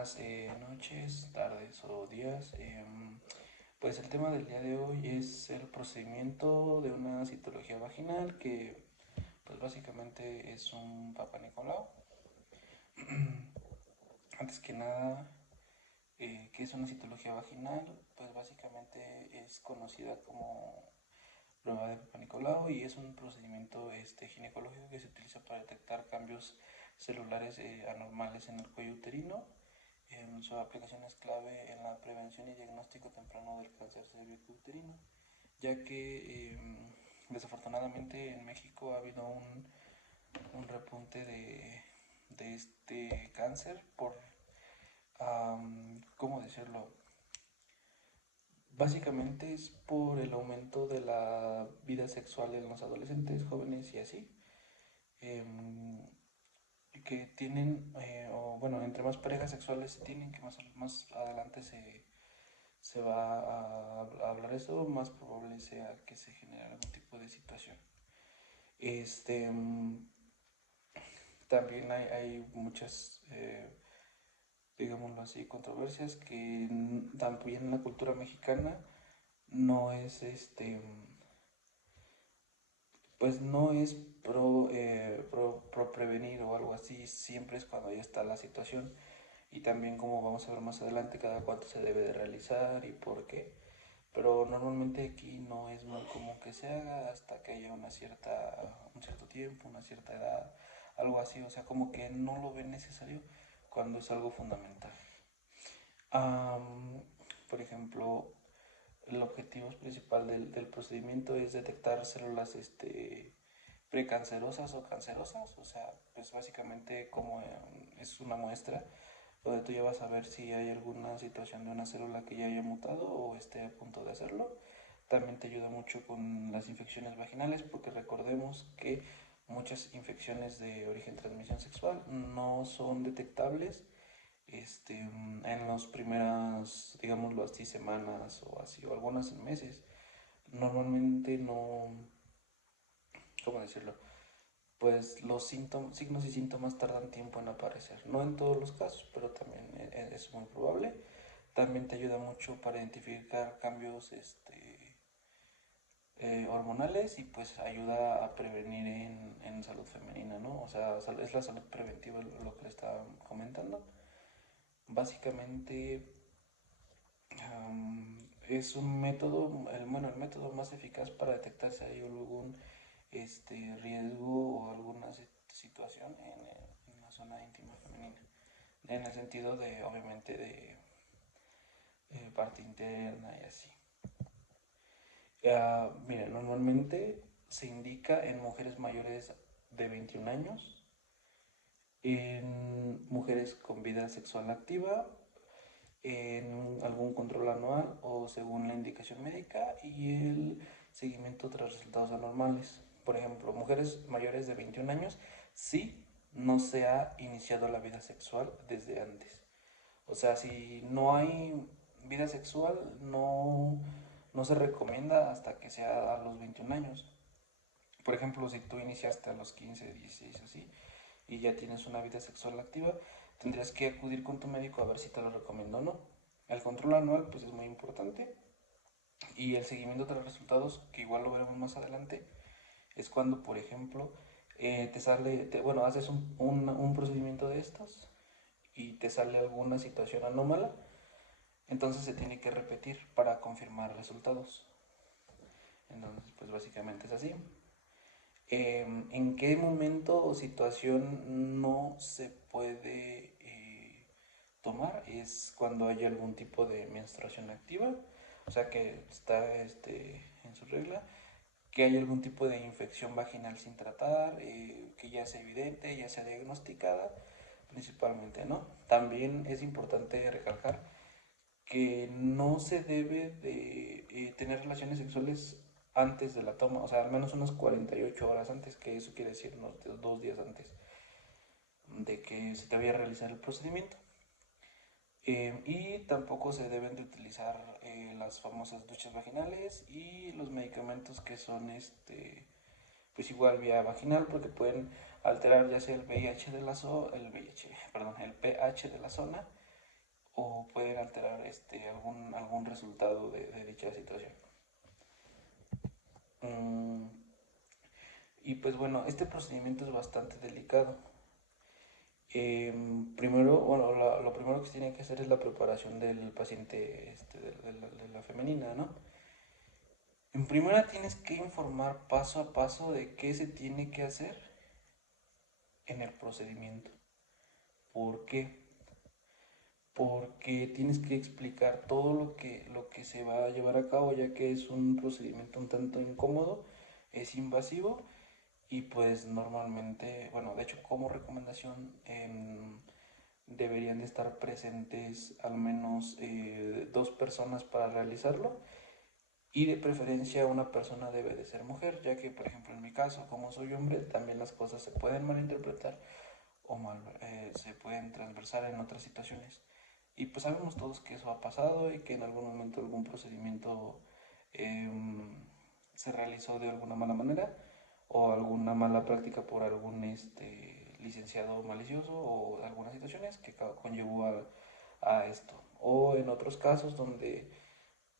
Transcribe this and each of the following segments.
buenas noches, tardes o días. Pues el tema del día de hoy es el procedimiento de una citología vaginal que pues básicamente es un Papa Nicolau. Antes que nada, ¿qué es una citología vaginal? Pues básicamente es conocida como prueba de Papa Nicolau y es un procedimiento ginecológico que se utiliza para detectar cambios celulares anormales en el cuello uterino. Su aplicación es clave en la prevención y diagnóstico temprano del cáncer cervicouterino, ya que desafortunadamente en México ha habido un repunte de este cáncer por, ¿cómo decirlo? Básicamente es por el aumento de la vida sexual en los adolescentes, jóvenes y así, em, que tienen, o bueno, entre más parejas sexuales se tienen, que más adelante se va a hablar eso, más probable sea que se genere algún tipo de situación. Este, También hay muchas, digámoslo así, controversias que también en la cultura mexicana no es pues no es pro prevenir o algo así, siempre es cuando ya está la situación y también como vamos a ver más adelante cada cuánto se debe de realizar y por qué. Pero normalmente aquí no es muy común que se haga hasta que haya un cierto tiempo, una cierta edad, algo así, o sea, como que no lo ven necesario cuando es algo fundamental. Am, por ejemplo, el objetivo principal del procedimiento es detectar células precancerosas o cancerosas, o sea, pues básicamente como es una muestra donde tú ya vas a ver si hay alguna situación de una célula que ya haya mutado o esté a punto de hacerlo. También te ayuda mucho con las infecciones vaginales porque recordemos que muchas infecciones de origen transmisión sexual no son detectables en las primeras, digámoslo así, semanas o así, o algunas meses. Normalmente no, ¿cómo decirlo? Pues los signos y síntomas tardan tiempo en aparecer. No en todos los casos, pero también es muy probable. También te ayuda mucho para identificar cambios hormonales y pues ayuda a prevenir en salud femenina, ¿no? O sea, es la salud preventiva lo que le estaba comentando. Básicamente es un método, el método más eficaz para detectar si hay algún riesgo o alguna situación en la zona íntima femenina. En el sentido de, obviamente, de parte interna y así. Mira, normalmente se indica en mujeres mayores de 21 años, en mujeres con vida sexual activa, en algún control anual o según la indicación médica y el seguimiento tras resultados anormales. Por ejemplo, mujeres mayores de 21 años si no se ha iniciado la vida sexual desde antes. O sea, si no hay vida sexual, no se recomienda hasta que sea a los 21 años. Por ejemplo, si tú iniciaste a los 15, 16 así, y ya tienes una vida sexual activa, tendrías que acudir con tu médico a ver si te lo recomiendo o no. El control anual pues es muy importante y el seguimiento de los resultados, que igual lo veremos más adelante, es cuando, por ejemplo, bueno, haces un procedimiento de estos y te sale alguna situación anómala, entonces se tiene que repetir para confirmar resultados. Entonces, pues básicamente es así. ¿En qué momento o situación no se puede tomar? Es cuando hay algún tipo de menstruación activa, o sea que está en su regla, que hay algún tipo de infección vaginal sin tratar, que ya sea evidente, ya sea diagnosticada, principalmente, ¿no? También es importante recalcar que no se debe de tener relaciones sexuales antes de la toma, o sea, al menos unas 48 horas antes, que eso quiere decir unos 2 días antes de que se te vaya a realizar el procedimiento. Y tampoco se deben de utilizar las famosas duchas vaginales y los medicamentos que son pues igual vía vaginal porque pueden alterar ya sea el VIH de la el VIH, perdón, el pH de la zona o pueden alterar algún resultado de dicha situación. Mm, y pues bueno, este procedimiento es bastante delicado. Primero, bueno, lo primero que se tiene que hacer es la preparación del paciente, de la femenina, ¿no? En primera tienes que informar paso a paso de qué se tiene que hacer en el procedimiento. ¿Por qué? Porque tienes que explicar todo lo que se va a llevar a cabo, ya que es un procedimiento un tanto incómodo, es invasivo y pues normalmente, bueno, de hecho como recomendación deberían de estar presentes al menos 2 personas para realizarlo y de preferencia una persona debe de ser mujer, ya que por ejemplo en mi caso, como soy hombre, también las cosas se pueden malinterpretar o se pueden transversar en otras situaciones. Y pues sabemos todos que eso ha pasado y que en algún momento algún procedimiento se realizó de alguna mala manera o alguna mala práctica por algún licenciado malicioso o algunas situaciones que conllevó a esto. O en otros casos donde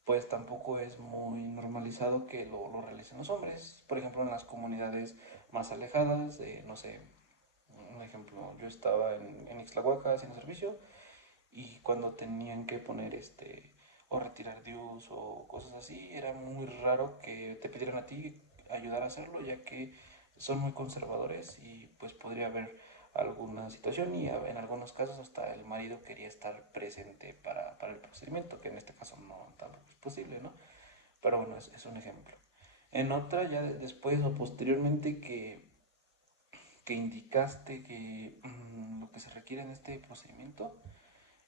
pues tampoco es muy normalizado que lo realicen los hombres. Por ejemplo, en las comunidades más alejadas, no sé, un ejemplo, yo estaba en Ixtlahuaca haciendo servicio y cuando tenían que poner o retirar DIUs o cosas así, era muy raro que te pidieran a ti ayudar a hacerlo, ya que son muy conservadores y pues podría haber alguna situación y en algunos casos hasta el marido quería estar presente para el procedimiento, que en este caso no tampoco es posible, ¿no? Pero bueno, es un ejemplo. En otra, ya después o posteriormente que indicaste que lo que se requiere en este procedimiento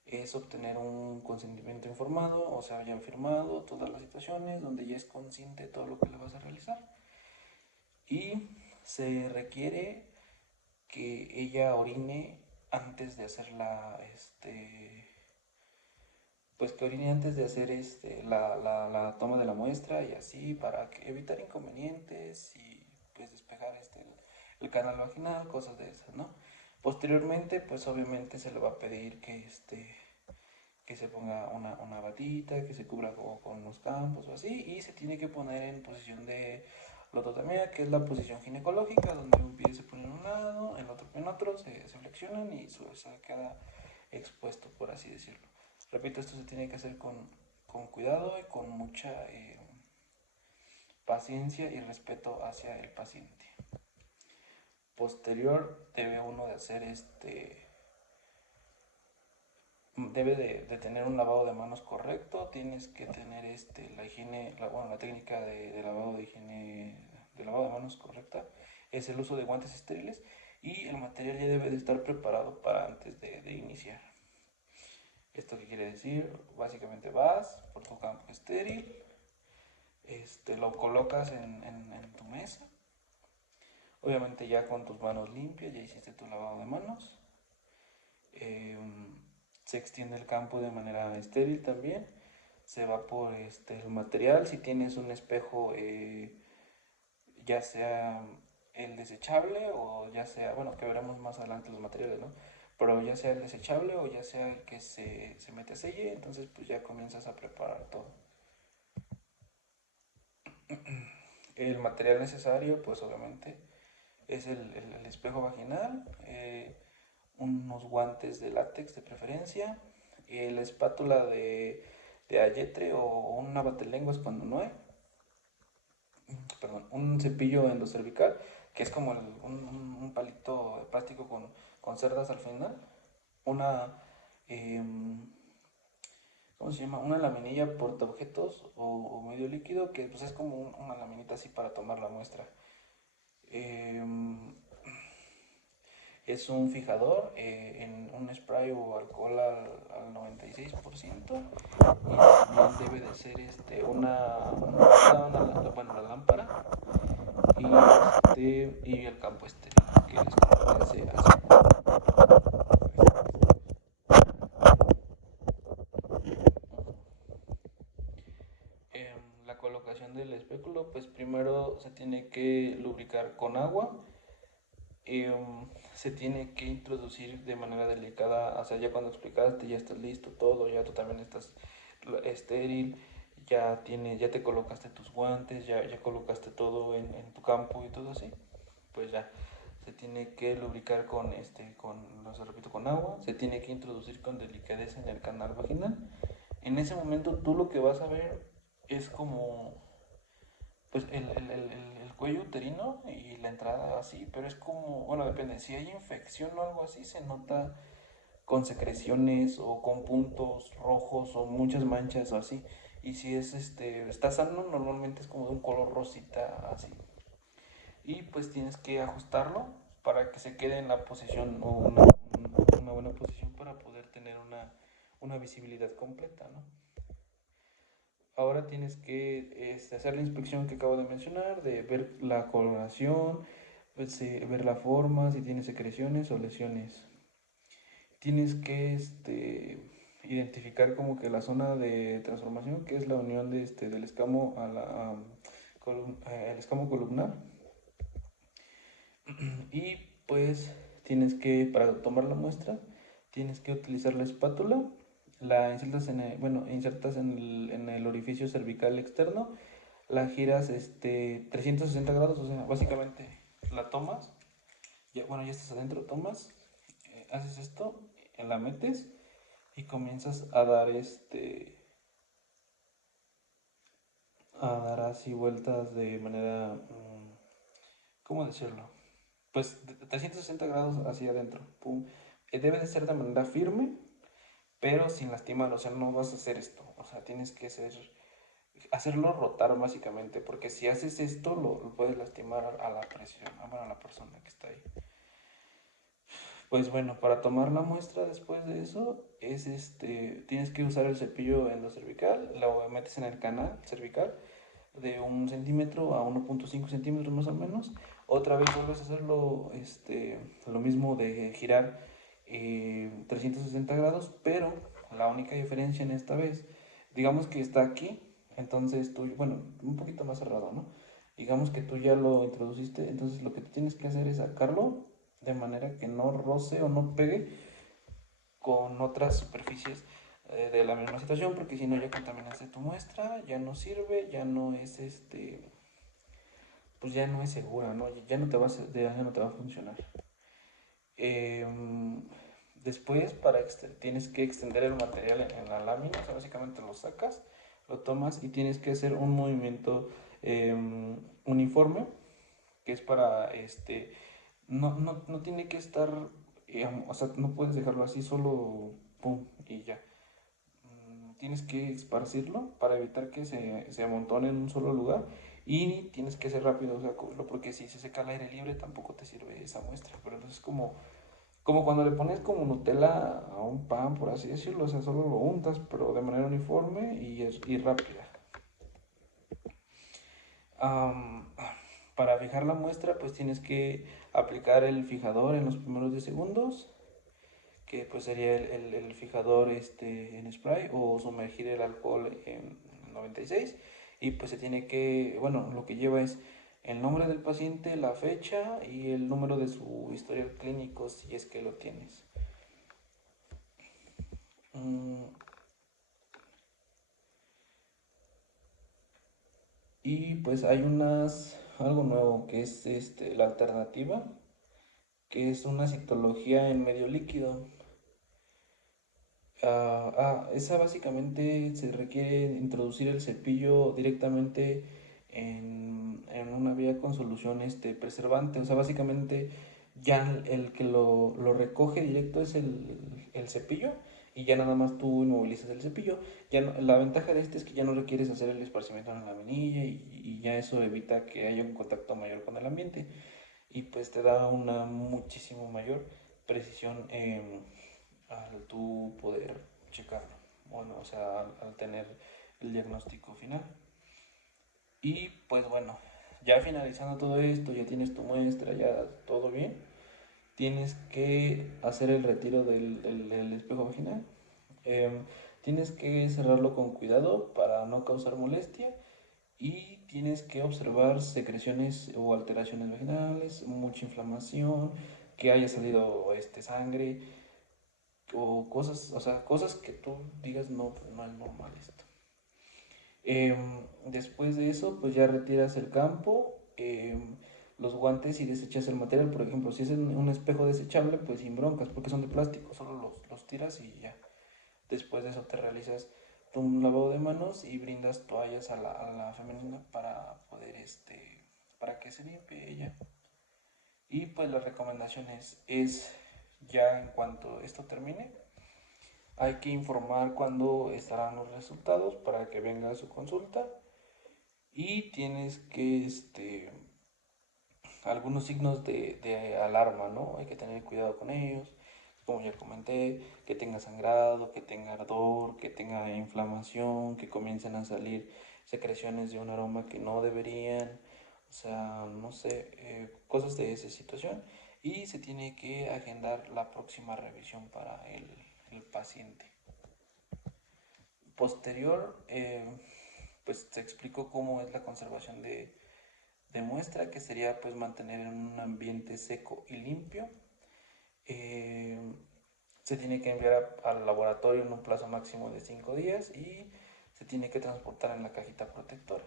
es obtener un consentimiento informado, o sea, ya firmado todas las situaciones, donde ya es consciente de todo lo que le vas a realizar. Y se requiere que ella orine antes de hacer pues que orine antes de hacer la toma de la muestra y así para evitar inconvenientes y pues despejar el canal vaginal, cosas de esas, ¿no? Posteriormente, pues obviamente se le va a pedir que se ponga una batita, que se cubra con unos campos o así, y se tiene que poner en posición de lototomía, que es la posición ginecológica, donde un pie se pone en un lado, en otro se flexionan y se queda expuesto, por así decirlo. Repito, esto se tiene que hacer con cuidado y con mucha paciencia y respeto hacia el paciente. Posterior debe uno de hacer debe de tener un lavado de manos correcto, tienes que tener la higiene, la técnica de lavado de higiene, de lavado de manos correcta, es el uso de guantes estériles y el material ya debe de estar preparado para antes de iniciar. ¿Esto qué quiere decir? Básicamente vas por tu campo estéril, lo colocas en tu mesa, obviamente ya con tus manos limpias, ya hiciste tu lavado de manos. Eh, Se extiende el campo de manera estéril también, se va por el material, si tienes un espejo ya sea el desechable o ya sea, bueno, que veremos más adelante los materiales, ¿no? Pero ya sea el desechable o ya sea el que se mete a selle, entonces pues ya comienzas a preparar todo. El material necesario pues obviamente es el espejo vaginal, unos guantes de látex de preferencia, la espátula de ayetre o una batelenguas cuando no hay, perdón, un cepillo endocervical, que es como un palito de plástico con cerdas al final, una, em, ¿cómo se llama? Una laminilla portaobjetos o medio líquido, que pues es como una laminita así para tomar la muestra. Em, Es un fijador en un spray o alcohol al 96%. Y también debe de ser bueno, la lámpara y el campo estéril que les comencé hace. La colocación del espéculo, pues primero se tiene que lubricar con agua. se tiene que introducir de manera delicada, o sea, ya cuando explicaste, ya estás listo, todo, ya tú también estás estéril, ya te colocaste tus guantes, ya colocaste todo en tu campo y todo así, pues ya se tiene que lubricar no se repito, con agua, se tiene que introducir con delicadeza en el canal vaginal. En ese momento tú lo que vas a ver es como pues el cuello uterino y la entrada así, pero es como, bueno, depende, si hay infección o algo así, se nota con secreciones o con puntos rojos o muchas manchas o así. Y si está sano, normalmente es como de un color rosita así. Y pues tienes que ajustarlo para que se quede en la posición o una buena posición para poder tener una visibilidad completa, ¿no? Ahora tienes que hacer la inspección que acabo de mencionar, de ver la coloración, pues, ver la forma, si tiene secreciones o lesiones. Tienes que identificar como que la zona de transformación, que es la unión del escamo al escamo columnar. Y pues para tomar la muestra, tienes que utilizar la espátula, la insertas en el orificio cervical externo, la giras 360 grados, o sea, básicamente la tomas, ya estás adentro, tomas, haces esto, la metes y comienzas a dar así vueltas de manera, ¿cómo decirlo? Pues 360 grados hacia adentro, pum. Debe de ser de manera firme, pero sin lastimar, o sea, no vas a hacer esto, o sea, tienes que hacerlo rotar básicamente, porque si haces esto lo puedes lastimar a la presión, a la persona que está ahí. Pues bueno, para tomar la muestra después de eso, tienes que usar el cepillo endocervical, lo metes en el canal cervical de 1 centímetro a 1,5 centímetros más o menos. Otra vez vuelves a hacerlo, lo mismo de girar 360 grados, pero la única diferencia en esta vez, digamos que está aquí, entonces tú, bueno, un poquito más cerrado, ¿no? Digamos que tú ya lo introduciste, entonces lo que tú tienes que hacer es sacarlo de manera que no roce o no pegue con otras superficies de la misma situación, porque si no ya contaminaste tu muestra, ya no sirve, ya no es pues ya no es segura, ¿no? Ya no te va a funcionar. Después tienes que extender el material en la lámina, o sea, básicamente lo sacas, lo tomas y tienes que hacer un movimiento uniforme, que es para no tiene que estar, o sea, no puedes dejarlo así solo, pum, y ya. Tienes que esparcirlo para evitar que se amontone en un solo lugar y tienes que ser rápido, o sea, porque si se seca al aire libre tampoco te sirve esa muestra. Pero entonces como cuando le pones como Nutella a un pan, por así decirlo, o sea, solo lo untas, pero de manera uniforme y rápida. Am, para fijar la muestra, pues tienes que aplicar el fijador en los primeros 10 segundos, que pues sería el fijador en spray, o sumergir el alcohol en 96. Y pues bueno, lo que lleva es el nombre del paciente, la fecha y el número de su historial clínico si es que lo tienes. Mm, y pues hay algo nuevo que es la alternativa, que es una citología en medio líquido. Esa básicamente se requiere introducir el cepillo directamente en una vía con solución preservante. O sea, básicamente ya el que lo recoge directo es el cepillo y ya nada más tú inmovilizas el cepillo. La ventaja de es que ya no requieres hacer el esparcimiento en la laminilla y ya eso evita que haya un contacto mayor con el ambiente y pues te da una muchísimo mayor precisión al tú poder checarlo, bueno, o sea, al tener el diagnóstico final. Y pues bueno, ya finalizando todo esto, ya tienes tu muestra, ya todo bien, tienes que hacer el retiro del espejo vaginal. Tienes que cerrarlo con cuidado para no causar molestia y tienes que observar secreciones o alteraciones vaginales, mucha inflamación, que haya salido sangre o cosas, o sea, cosas que tú digas no, pues no es normal esto. Después de eso, pues ya retiras el campo, los guantes y desechas el material. Por ejemplo, si es un espejo desechable, pues sin broncas, porque son de plástico, solo los tiras y ya. Después de eso te realizas tu lavado de manos y brindas toallas a la femenina para poder, para que se limpie ella. Y pues las recomendaciones es, ya en cuanto esto termine, hay que informar cuándo estarán los resultados para que venga a su consulta y tienes que, algunos signos de alarma, ¿no? Hay que tener cuidado con ellos, como ya comenté, que tenga sangrado, que tenga ardor, que tenga inflamación, que comiencen a salir secreciones de un aroma que no deberían, o sea, no sé, cosas de esa situación. Y se tiene que agendar la próxima revisión para el paciente. Posterior, pues te explico cómo es la conservación de muestra, que sería pues mantener en un ambiente seco y limpio. Eh, Se tiene que enviar al laboratorio en un plazo máximo de 5 días y se tiene que transportar en la cajita protectora.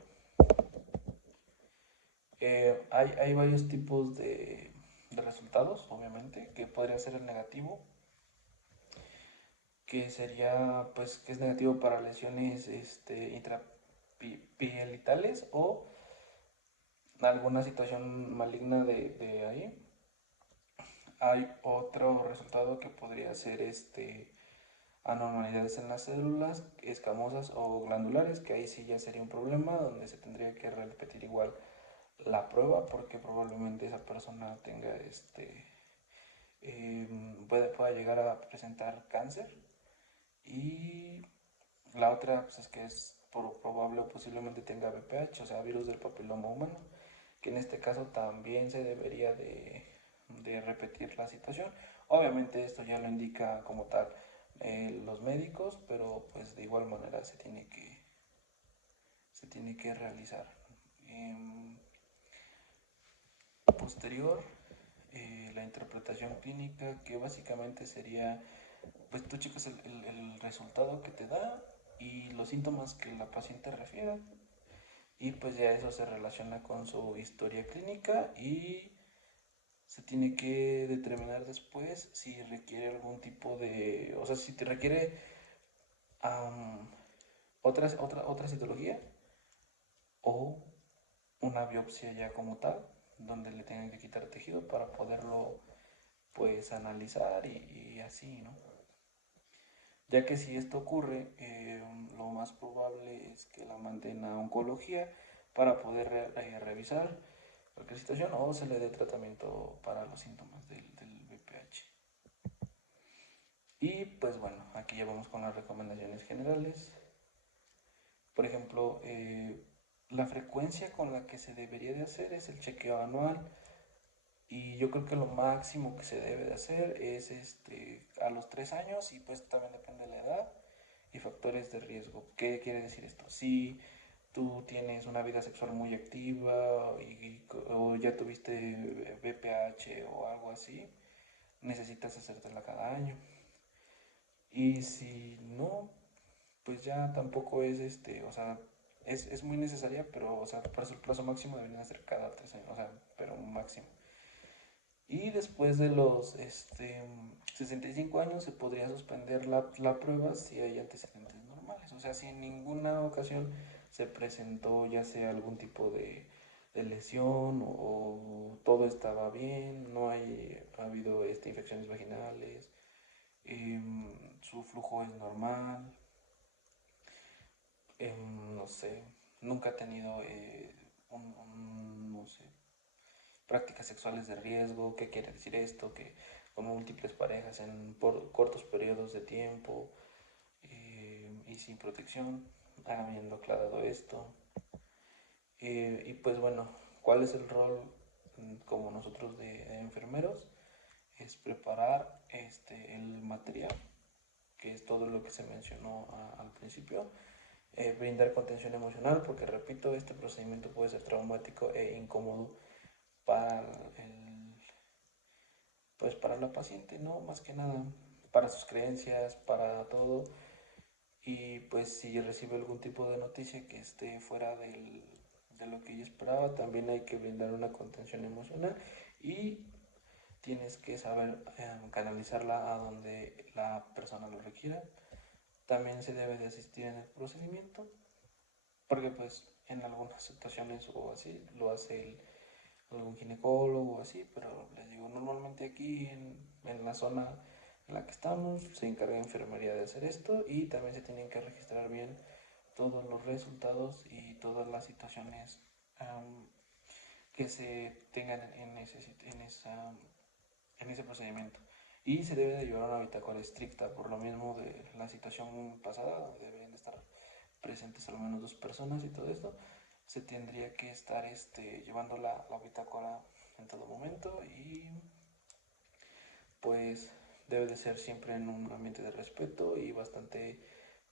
Hay varios tipos de resultados, obviamente, que podría ser el negativo, que sería pues que es negativo para lesiones intrapielitales o alguna situación maligna de ahí. Hay otro resultado que podría ser anormalidades en las células escamosas o glandulares, que ahí sí ya sería un problema donde se tendría que repetir igual la prueba porque probablemente esa persona tenga pueda llegar a presentar cáncer. Y la otra pues, es que es probable o posiblemente tenga VPH, o sea, virus del papiloma humano, que en este caso también se debería de repetir la situación. Obviamente esto ya lo indica como tal los médicos, pero pues de igual manera se tiene que realizar. Posterior, la interpretación clínica, que básicamente sería, pues tú checas el resultado que te da y los síntomas que la paciente refiere y pues ya eso se relaciona con su historia clínica y se tiene que determinar después si requiere algún tipo de, o sea, si te requiere um, otra citología o una biopsia ya como tal, donde le tengan que quitar tejido para poderlo pues analizar y así, ¿no? Ya que si esto ocurre, lo más probable es que la manden a oncología para poder revisar cualquier situación o se le dé tratamiento para los síntomas del VPH. Y pues bueno, aquí ya vamos con las recomendaciones generales. Por ejemplo, la frecuencia con la que se debería de hacer es el chequeo anual y yo creo que lo máximo que se debe de hacer es a los 3 años y pues también depende de la edad y factores de riesgo. ¿Qué quiere decir esto? Si tú tienes una vida sexual muy activa o ya tuviste VPH o algo así, necesitas hacértela cada año. Y si no, pues ya tampoco es o sea, es muy necesaria, pero, o sea, por eso el plazo máximo debería ser cada 3 años, o sea, pero máximo. Y después de los 65 años se podría suspender la prueba si hay antecedentes normales. O sea, si en ninguna ocasión se presentó ya sea algún tipo de lesión o todo estaba bien, no ha habido infecciones vaginales, su flujo es normal, no sé, nunca ha tenido no sé, prácticas sexuales de riesgo. ¿Qué quiere decir esto? Que con múltiples parejas por cortos periodos de tiempo y sin protección, habiendo aclarado esto. Y pues bueno, ¿cuál es el rol como nosotros de enfermeros? Es preparar el material, que es todo lo que se mencionó al principio. Brindar contención emocional, porque repito, este procedimiento puede ser traumático e incómodo para pues para la paciente, ¿no? Más que nada, para sus creencias, para todo. Y pues si recibe algún tipo de noticia que esté fuera de lo que ella esperaba, también hay que brindar una contención emocional y tienes que saber canalizarla a donde la persona lo requiera. También se debe de asistir en el procedimiento, porque pues en algunas situaciones o así lo hace algún ginecólogo o así, pero les digo, normalmente aquí en la zona en la que estamos se encarga enfermería de hacer esto y también se tienen que registrar bien todos los resultados y todas las situaciones um, que se tengan en ese procedimiento. Y se debe de llevar una bitácora estricta, por lo mismo de la situación pasada, deben de estar presentes al menos 2 personas y todo esto. Se tendría que estar llevando la bitácora en todo momento y pues debe de ser siempre en un ambiente de respeto y bastante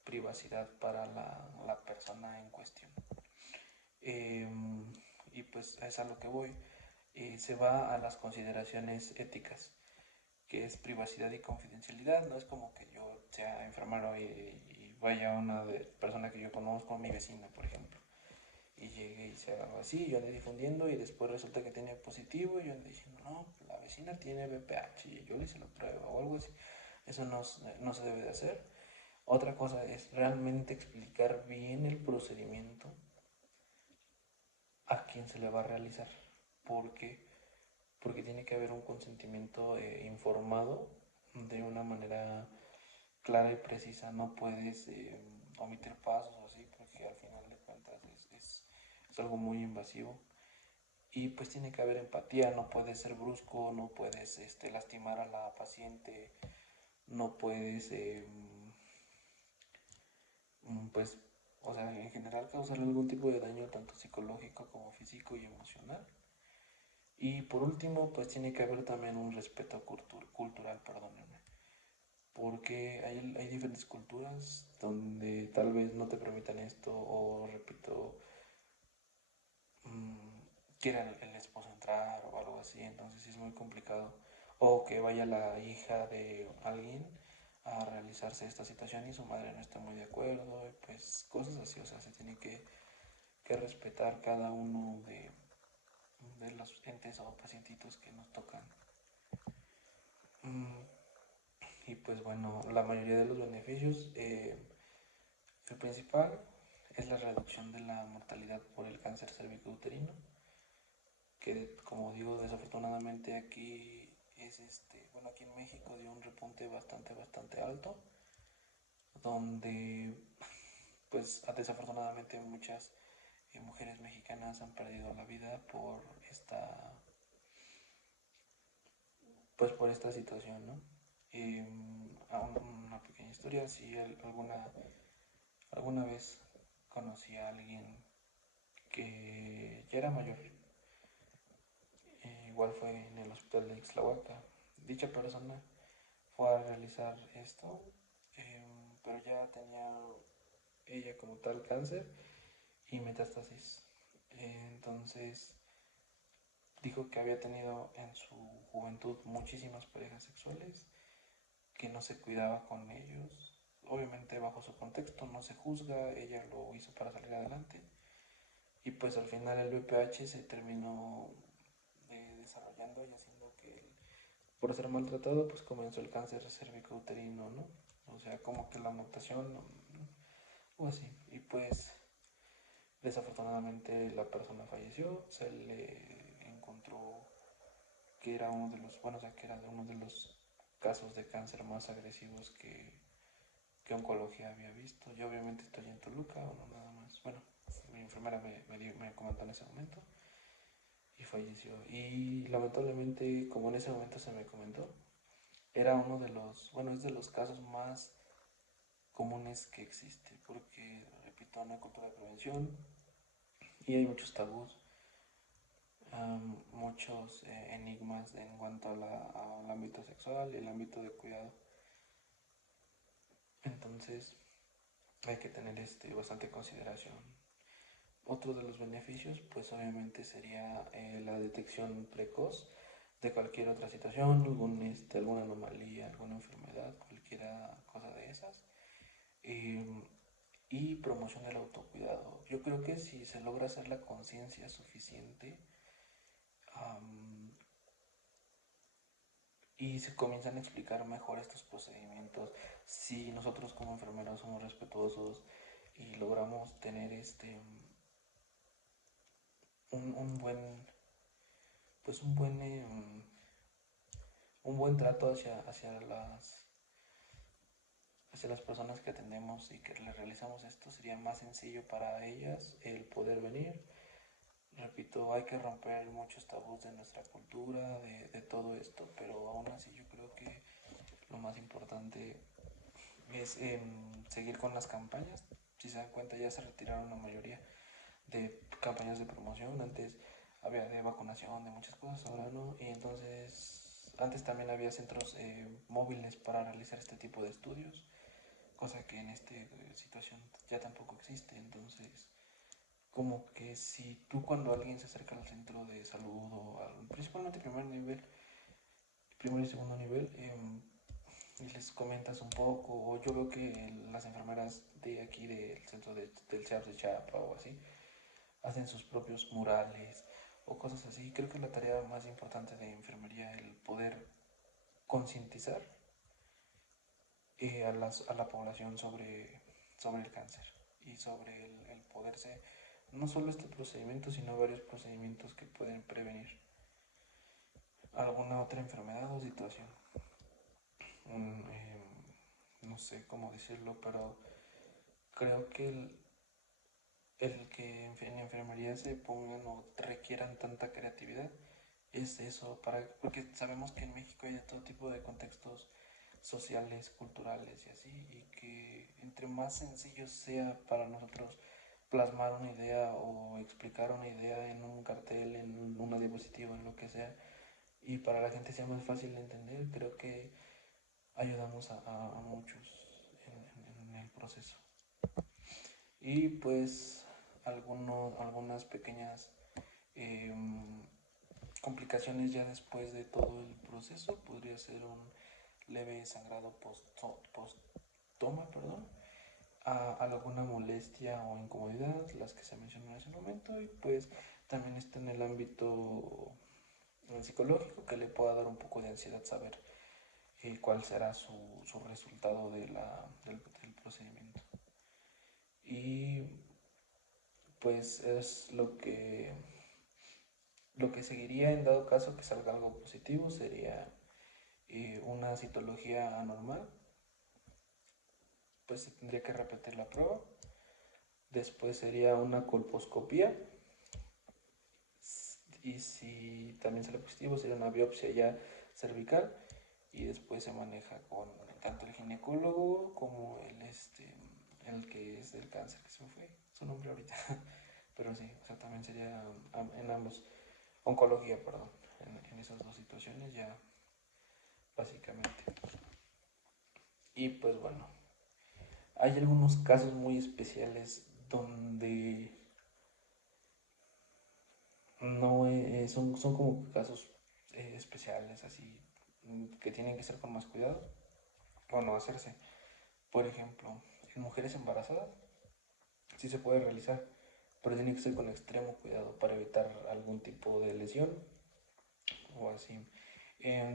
privacidad para la persona en cuestión. Eh, y pues es a lo que voy. Se va a las consideraciones éticas, que es privacidad y confidencialidad. No es como que yo sea enfermero y vaya una persona que yo conozco, mi vecina, por ejemplo, y llegue y se haga algo así, yo ande difundiendo y después resulta que tiene positivo y yo ando diciendo, no, la vecina tiene VPH y yo le hice la prueba o algo así. Eso no se debe de hacer. Otra cosa es realmente explicar bien el procedimiento a quién se le va a realizar. Porque porque tiene que haber un consentimiento informado de una manera clara y precisa. No puedes omitir pasos o así, porque al final de cuentas es algo muy invasivo. Y pues tiene que haber empatía, no puedes ser brusco, no puedes lastimar a la paciente, no puedes, pues, o sea, en general causarle algún tipo de daño tanto psicológico como físico y emocional. Y por último, pues tiene que haber también un respeto cultural, perdónenme, porque hay diferentes culturas donde tal vez no te permitan esto o, repito, mmm, quiera el esposo entrar o algo así, entonces sí es muy complicado. O que vaya la hija de alguien a realizarse esta situación y su madre no está muy de acuerdo, y pues cosas así, o sea, se tiene que respetar cada uno de los entes o pacientitos que nos tocan. Mm, y pues bueno, la mayoría de los beneficios, el principal es la reducción de la mortalidad por el cáncer cervicouterino, que como digo, desafortunadamente aquí es bueno, aquí en México dio un repunte bastante alto, donde pues desafortunadamente muchas mujeres mexicanas han perdido la vida por esta situación, ¿no? Una pequeña historia, si alguna vez conocí a alguien que ya era mayor, igual fue en el hospital de Ixtlahuaca. Dicha persona fue a realizar esto, pero ya tenía ella como tal cáncer y metástasis. Entonces dijo que había tenido en su juventud muchísimas parejas sexuales, que no se cuidaba con ellos. Obviamente bajo su contexto no se juzga, ella lo hizo para salir adelante. Y pues al final el VPH se terminó desarrollando y haciendo que por ser maltratado pues comenzó el cáncer cervicouterino, ¿no? O sea, como que la mutación o así. Y pues desafortunadamente la persona falleció, se le encontró que era uno de los, bueno, o sea, que era uno de los casos de cáncer más agresivos que oncología había visto. Yo obviamente estoy en Toluca, o no nada más. Bueno, mi enfermera me comentó en ese momento y falleció. Y lamentablemente, como en ese momento se me comentó, era uno de los, bueno, es de los casos más comunes que existe, porque, repito, no hay cultura de prevención y hay muchos tabús, muchos enigmas en cuanto al ámbito sexual y el ámbito de cuidado. Entonces, hay que tener bastante consideración. Otro de los beneficios, pues obviamente sería la detección precoz de cualquier otra situación, alguna anomalía, alguna enfermedad, cualquier cosa de esas. Eh, y promoción del autocuidado. Yo creo que si se logra hacer la conciencia suficiente, um, y se comienzan a explicar mejor estos procedimientos, si nosotros como enfermeros somos respetuosos y logramos tener un buen, pues un buen trato hacia las personas que atendemos y que les realizamos esto, sería más sencillo para ellas el poder venir. Repito, hay que romper muchos tabús de nuestra cultura, de todo esto, pero aún así yo creo que lo más importante es seguir con las campañas. Si se dan cuenta, ya se retiraron la mayoría de campañas de promoción. Antes había de vacunación, de muchas cosas, ahora no. Y entonces, antes también había centros móviles para realizar este tipo de estudios, cosa que en esta situación ya tampoco existe. Entonces, como que si tú cuando alguien se acerca al centro de salud o principalmente primer y segundo nivel, y les comentas un poco, o yo veo que las enfermeras de aquí del centro del CEAPS de Chiapa o así, hacen sus propios murales o cosas así. Creo que es la tarea más importante de enfermería, el poder concientizar a la población sobre el cáncer y sobre el poderse, no solo este procedimiento, sino varios procedimientos que pueden prevenir alguna otra enfermedad o situación. No sé cómo decirlo, pero creo que el que en enfermería se pongan o requieran tanta creatividad es eso, porque sabemos que en México hay de todo tipo de contextos sociales, culturales y así, y que entre más sencillo sea para nosotros plasmar una idea o explicar una idea en un cartel, en una diapositiva, en lo que sea, y para la gente sea más fácil de entender, creo que ayudamos a muchos en el proceso. Y pues algunas pequeñas eh, complicaciones ya después de todo el proceso podría ser un leve sangrado post-toma, perdón, a alguna molestia o incomodidad, las que se mencionó en ese momento, y pues también está en el ámbito psicológico, que le pueda dar un poco de ansiedad saber cuál será su resultado del procedimiento. Y pues es lo que seguiría en dado caso que salga algo positivo sería una citología anormal, pues se tendría que repetir la prueba. Después sería una colposcopía, y si también sale positivo sería una biopsia ya cervical, y después se maneja con tanto el ginecólogo como el que es del cáncer, que se me fue su nombre ahorita, pero sí, o sea, también sería en ambos, oncología, perdón, en esas dos situaciones ya básicamente. Y pues bueno, hay algunos casos muy especiales donde no son como casos especiales así, que tienen que ser con más cuidado o no hacerse. Por ejemplo, en mujeres embarazadas sí se puede realizar, pero tiene que ser con extremo cuidado para evitar algún tipo de lesión o así.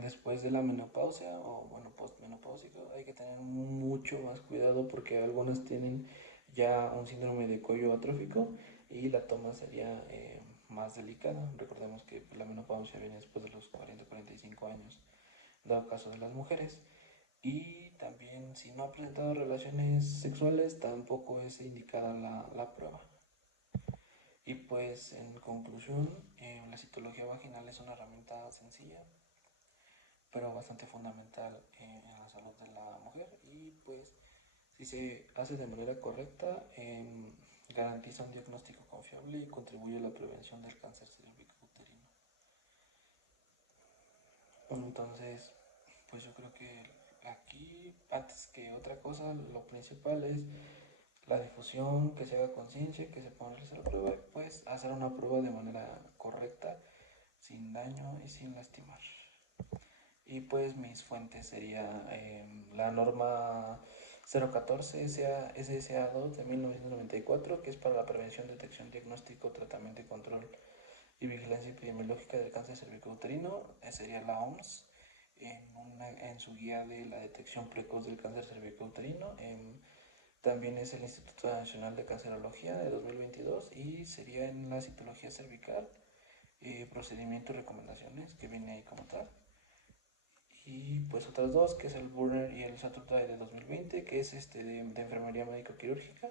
Después de la menopausia o bueno, postmenopáusico, hay que tener mucho más cuidado porque algunas tienen ya un síndrome de cuello atrófico y la toma sería más delicada. Recordemos que la menopausia viene después de los 40-45 años, dado caso de las mujeres. Y también si no ha presentado relaciones sexuales, tampoco es indicada la prueba. Y pues en conclusión, la citología vaginal es una herramienta sencilla, pero bastante fundamental en la salud de la mujer, y pues si se hace de manera correcta, garantiza un diagnóstico confiable y contribuye a la prevención del cáncer cervicouterino. Entonces, pues yo creo que aquí, antes que otra cosa, lo principal es la difusión, que se haga conciencia, que se pueda realizar la prueba, y pues hacer una prueba de manera correcta sin daño y sin lastimar. Y pues mis fuentes sería la norma 014 SSA2 de 1994, que es para la prevención, detección, diagnóstico, tratamiento y control y vigilancia epidemiológica del cáncer cervicouterino. Sería la OMS en su guía de la detección precoz del cáncer cervicouterino. También es el Instituto Nacional de Cancerología de 2022 y sería en la citología cervical, procedimientos y recomendaciones, que viene ahí como tal. Y pues otras dos, que es el Burner y el Saturday de 2020, que es de enfermería médico-quirúrgica.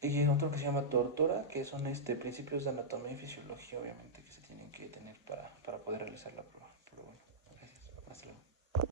Y otro que se llama Tortora, que son principios de anatomía y fisiología, obviamente, que se tienen que tener para poder realizar la prueba. Pero bueno, gracias. Hasta luego.